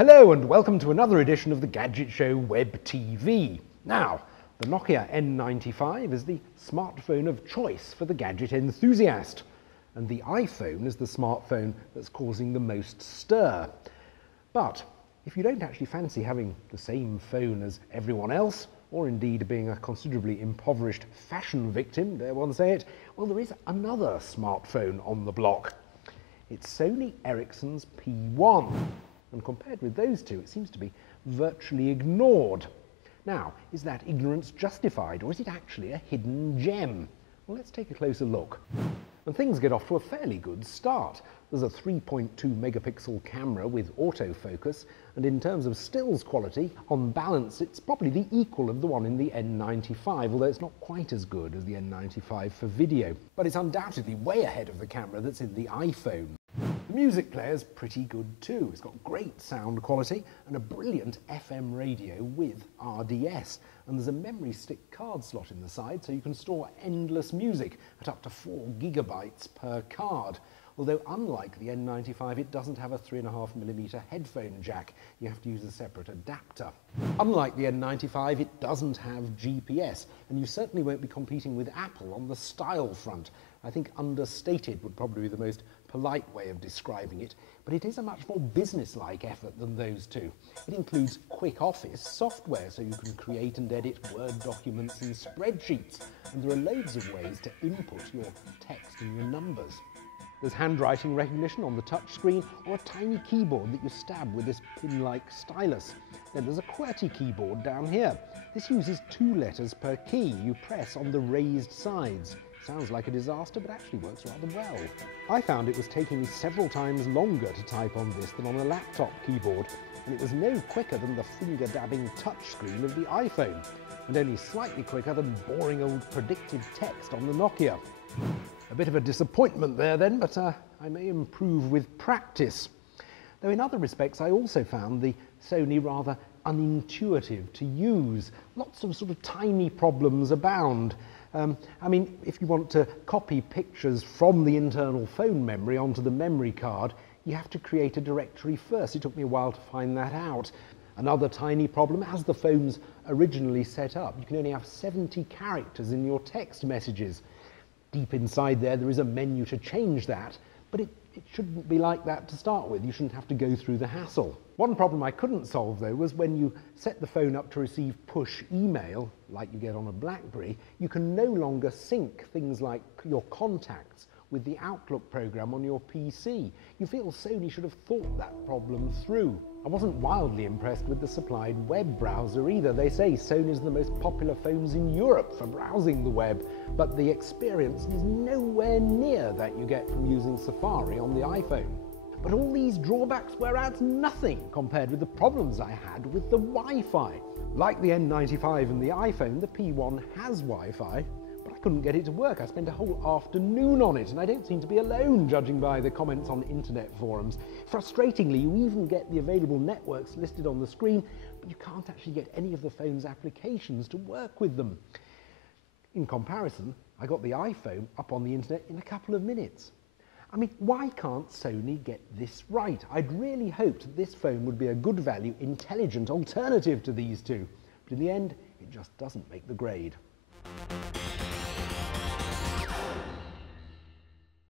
Hello and welcome to another edition of the Gadget Show Web TV. Now, the Nokia N95 is the smartphone of choice for the gadget enthusiast, and the iPhone is the smartphone that's causing the most stir. But if you don't actually fancy having the same phone as everyone else, or indeed being a considerably impoverished fashion victim, dare one say it, well, there is another smartphone on the block. It's Sony Ericsson's P1. And compared with those two, it seems to be virtually ignored. Now, is that ignorance justified, or is it actually a hidden gem? Well, let's take a closer look. And things get off to a fairly good start. There's a 3.2 megapixel camera with autofocus, and in terms of stills quality, on balance, it's probably the equal of the one in the N95, although it's not quite as good as the N95 for video. But it's undoubtedly way ahead of the camera that's in the iPhone. The music player's pretty good too. It's got great sound quality and a brilliant FM radio with RDS. And there's a memory stick card slot in the side, so you can store endless music at up to 4 gigabytes per card. Although unlike the N95, it doesn't have a 3.5mm headphone jack. You have to use a separate adapter. Unlike the N95, it doesn't have GPS, and you certainly won't be competing with Apple on the style front. I think understated would probably be the most polite way of describing it, but it is a much more business-like effort than those two. It includes quick office software, so you can create and edit Word documents and spreadsheets, and there are loads of ways to input your text and your numbers. There's handwriting recognition on the touchscreen, or a tiny keyboard that you stab with this pin-like stylus. Then there's a QWERTY keyboard down here. This uses 2 letters per key you press on the raised sides. Sounds like a disaster, but actually works rather well. I found it was taking me several times longer to type on this than on a laptop keyboard, and it was no quicker than the finger-dabbing touchscreen of the iPhone, and only slightly quicker than boring old predictive text on the Nokia. A bit of a disappointment there then, but I may improve with practice. Though in other respects I also found the Sony rather unintuitive to use. Lots of sort of tiny problems abound. I mean, if you want to copy pictures from the internal phone memory onto the memory card, you have to create a directory first. It took me a while to find that out. Another tiny problem, as the phone's originally set up, you can only have 70 characters in your text messages. Deep inside there is a menu to change that, but it shouldn't be like that to start with. You shouldn't have to go through the hassle. One problem I couldn't solve, though, was when you set the phone up to receive push email, like you get on a BlackBerry, you can no longer sync things like your contacts with the Outlook program on your PC. You feel Sony should have thought that problem through. I wasn't wildly impressed with the supplied web browser either. They say Sony's the most popular phones in Europe for browsing the web, but the experience is nowhere near that you get from using Safari on the iPhone. But all these drawbacks were as nothing compared with the problems I had with the Wi-Fi. Like the N95 and the iPhone, the P1 has Wi-Fi, but I couldn't get it to work. I spent a whole afternoon on it, and I don't seem to be alone, judging by the comments on internet forums. Frustratingly, you even get the available networks listed on the screen, but you can't actually get any of the phone's applications to work with them. In comparison, I got the iPhone up on the internet in a couple of minutes. I mean, why can't Sony get this right? I'd really hoped this phone would be a good value, intelligent alternative to these two, but in the end, it just doesn't make the grade.